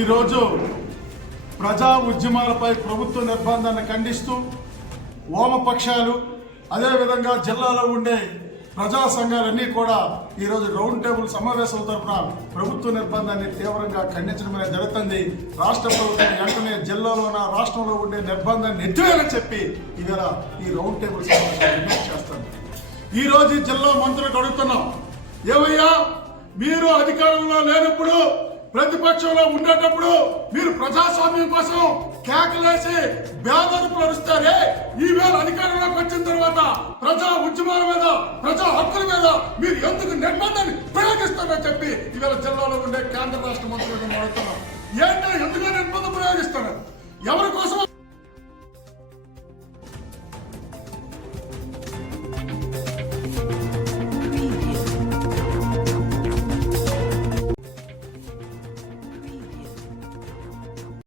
ఈరోజు ప్రజా ఉద్యమాలపై ప్రభుత్వ నిర్బంధాన్ని ఖండిస్తూ వామపక్షాలు అదేవిధంగా జిల్లాలో ఉండే ప్రజా సంఘాలన్నీ కూడా ఈరోజు రౌండ్ టేబుల్ సమావేశాల తరఫున ప్రభుత్వ నిర్బంధాన్ని తీవ్రంగా ఖండించడం అనేది జరుగుతుంది. రాష్ట్ర ప్రభుత్వం వెంటనే జిల్లాలోన రాష్ట్రంలో ఉండే నిర్బంధాన్ని ఎత్తివేయాలని చెప్పి ఇవాళ ఈ రౌండ్ టేబుల్ సమావేశాలు డిమాండ్ చేస్తాను. ఈరోజు ఈ జిల్లా మంత్రులకు అడుగుతున్నాం, ఏమయ్యా మీరు అధికారంలో లేనప్పుడు ప్రతిపక్షంలో ఉండేటప్పుడు మీరు ప్రజాస్వామ్యం కోసం కేకలేసి బేదరుపులు అరుస్తారే, ఈవేళ అధికారంలోకి వచ్చిన తర్వాత ప్రజా ఉద్యమాల మీద ప్రజా హక్కుల మీద మీరు ఎందుకు నిర్బంధాన్ని ప్రయోగిస్తారని చెప్పి ఇవాళ జిల్లాలో ఉండే కేంద్ర రాష్ట్ర మంత్రులు